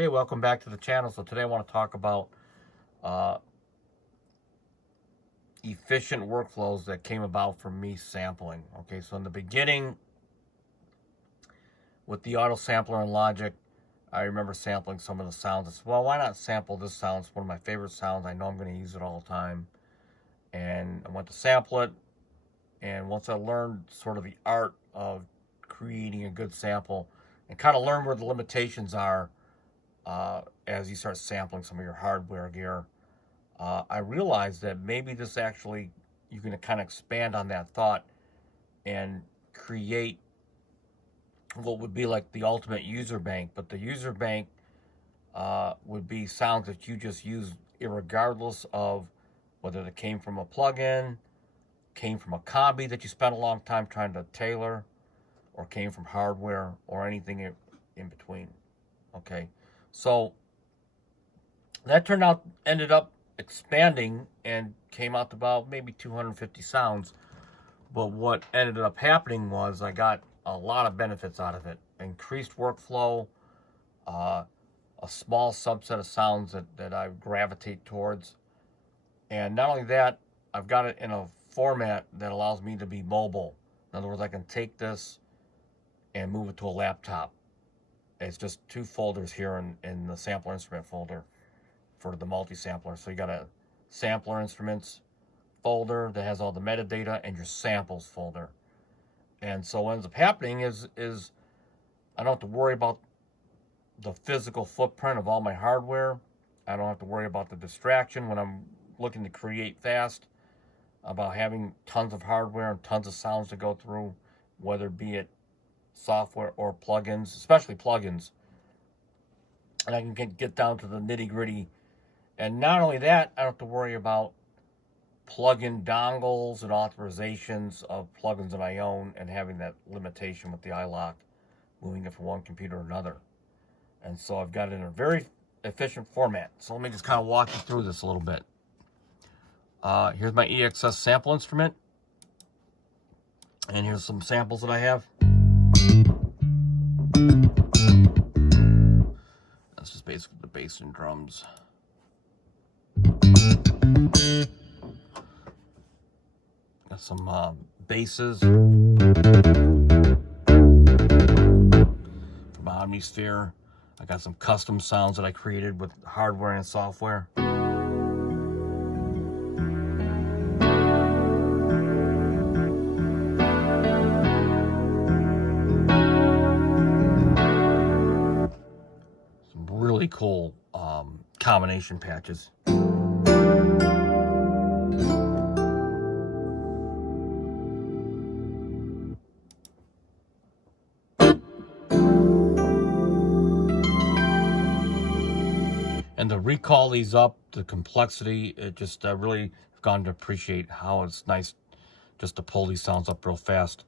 Okay, welcome back to the channel. So today I want to talk about efficient workflows that came about from me sampling. Okay, so in the beginning, with the auto sampler and Logic, I remember sampling some of the sounds. I said, well, why not sample this sound? It's one of my favorite sounds. I know I'm going to use it all the time. And I went to sample it. And once I learned sort of the art of creating a good sample and kind of learn where the limitations are as you start sampling some of your hardware gear, I realized that maybe this actually, you can kind of expand on that thought and create what would be like the ultimate user bank. But the user bank would be sounds that you just use irregardless of whether they came from a plugin, came from a combi that you spent a long time trying to tailor, or came from hardware, or anything in between. Okay, so that ended up expanding and came out to about maybe 250 sounds. But what ended up happening was I got a lot of benefits out of it. Increased workflow, a small subset of sounds that I gravitate towards. And not only that, I've got it in a format that allows me to be mobile. In other words, I can take this and move it to a laptop. It's just two folders here in the sampler instrument folder for the multi-sampler. So you got a sampler instruments folder that has all the metadata and your samples folder. And so what ends up happening is I don't have to worry about the physical footprint of all my hardware. I don't have to worry about the distraction when I'm looking to create fast, about having tons of hardware and tons of sounds to go through, whether be it software or plugins, especially plugins. And I can get down to the nitty-gritty. And not only that, I don't have to worry about plugin dongles and authorizations of plugins that I own and having that limitation with the iLock, moving it from one computer to another. And so I've got it in a very efficient format. So let me just kind of walk you through this a little bit. Here's my EXS sample instrument. And here's some samples that I have. That's just basically the bass and drums. Got some basses from Omnisphere. I got some custom sounds that I created with hardware and software. Some really cool combination patches. And to recall these up, the complexity, it just really have gone to appreciate how it's nice just to pull these sounds up real fast.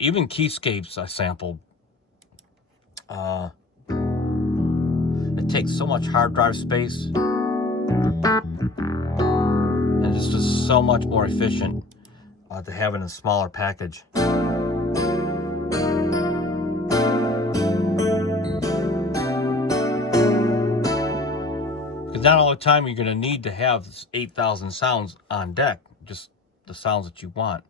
Even keyscapes I sampled. It takes so much hard drive space. And it's just so much more efficient to have it in a smaller package. Not all the time you're going to need to have 8,000 sounds on deck, just the sounds that you want.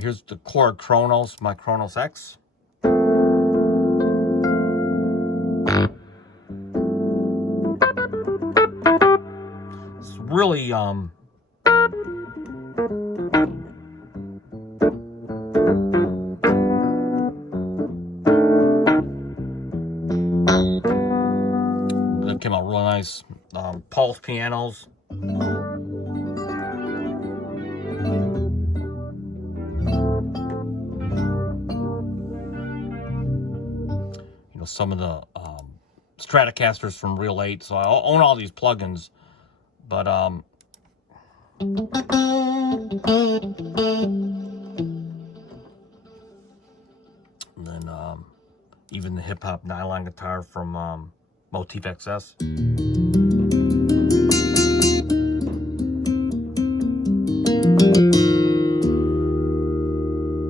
Here's the Chord Kronos, my Kronos X. It's really that came out really nice. Pulse pianos. You know, some of the Stratocasters from Real 8. So I own all these plugins, but and then even the hip hop nylon guitar from Motif XS.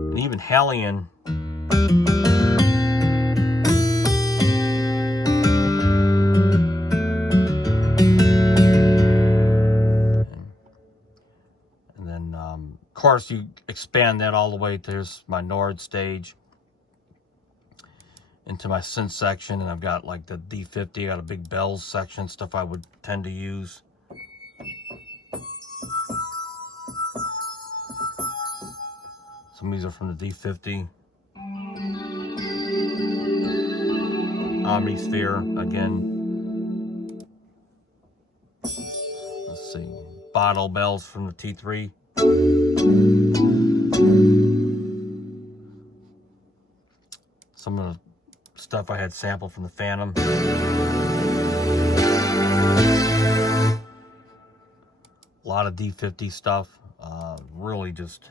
And even Hellion. course, you expand that all the way. There's my Nord stage into my synth section, and I've got like the D50. I got a big bells section, stuff I would tend to use. Some of these are from the D50. Omnisphere again. Let's see, bottle bells from the T3. Some of the stuff I had sampled from the Phantom. A lot of D50 stuff. Really just...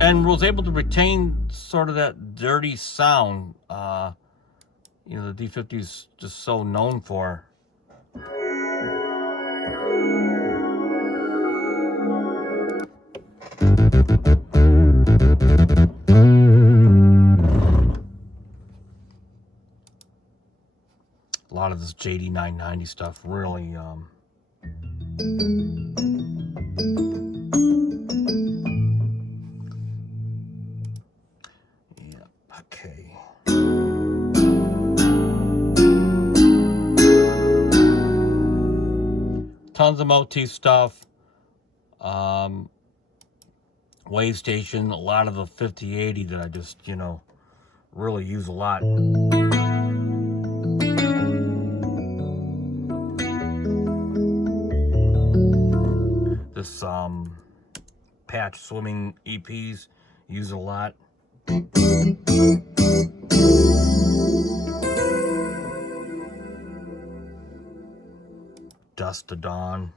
And was able to retain sort of that dirty sound, you know, the D50 is just so known for. A lot of this JD 990 stuff really, okay. Tons of motif stuff. Wave station, a lot of the 5080 that I just, you know, really use a lot. This patch swimming EPs, use it a lot. Dusk to Dawn.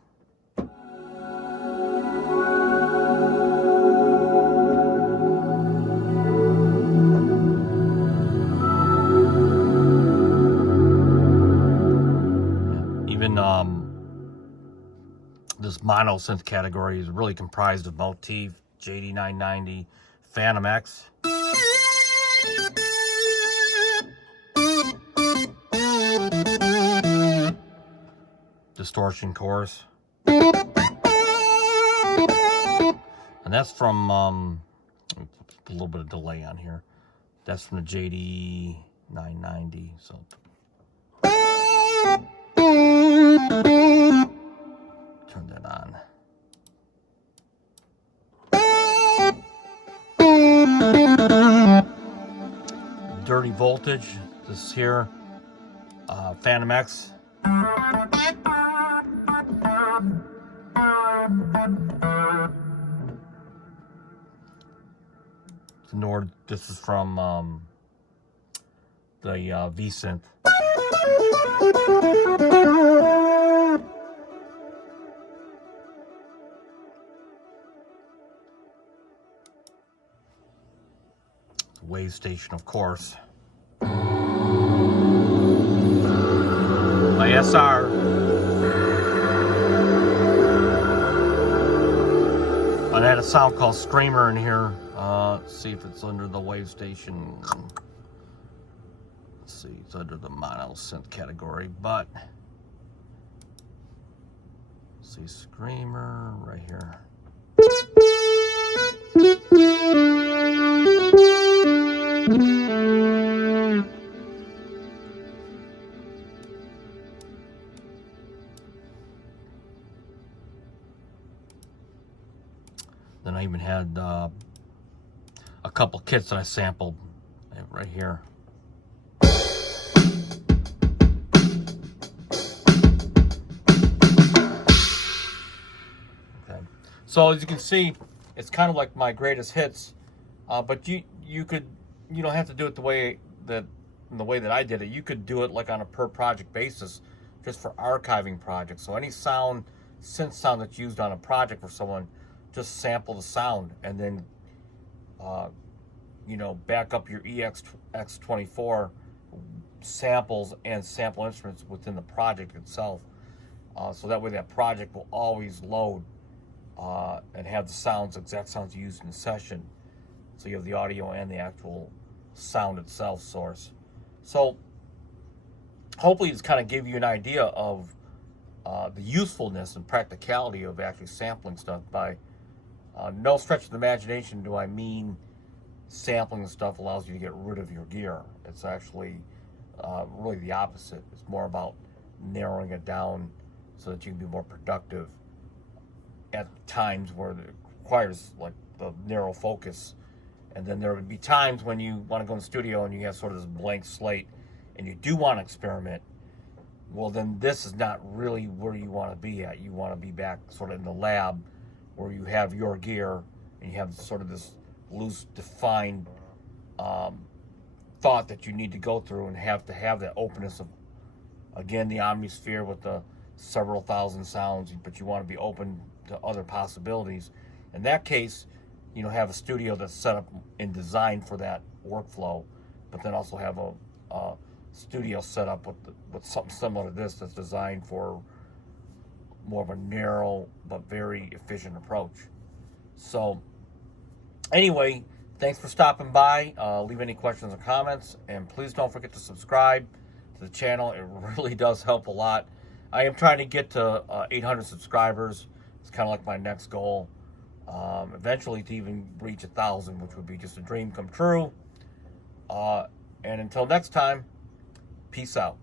Even this mono synth category is really comprised of motif, JD 990, Phantom X. Distortion chorus. And that's from, a little bit of delay on here. That's from the JD 990, so. Turn that on. Dirty Voltage, this here, Phantom X. Nord, this is from the V-Synth. Wave station, of course. My SR. I had a sound called Screamer in here. Let's see if it's under the wave station. Let's see, it's under the mono synth category, but let's see, Screamer right here. Then I even had a couple kits that I sampled right here. Okay, so as you can see, it's kind of like my greatest hits, but you don't have to do it the way that I did it. You could do it like on a per project basis, just for archiving projects. So any synth sound that's used on a project for someone, just sample the sound and then back up your EX24 samples and sample instruments within the project itself, so that way that project will always load and have the exact sounds used in the session, so you have the audio and the actual sound itself source. So hopefully it's kind of give you an idea of the usefulness and practicality of actually sampling stuff. By no stretch of the imagination do I mean sampling stuff allows you to get rid of your gear. It's actually really the opposite. It's more about narrowing it down so that you can be more productive at times where it requires like the narrow focus. And then there would be times when you want to go in the studio and you have sort of this blank slate and you do want to experiment. Well, then this is not really where you want to be at. You want to be back sort of in the lab where you have your gear and you have sort of this loose, defined thought that you need to go through and have to have that openness of, again, the Omnisphere with the several thousand sounds, but you want to be open to other possibilities. In that case, have a studio that's set up and designed for that workflow, but then also have a studio set up with something similar to this that's designed for more of a narrow but very efficient approach. So anyway, thanks for stopping by. Leave any questions or comments, and please don't forget to subscribe to the channel. It really does help a lot. I am trying to get to 800 subscribers. It's kind of like my next goal. Eventually to even reach 1,000, which would be just a dream come true. And until next time, peace out.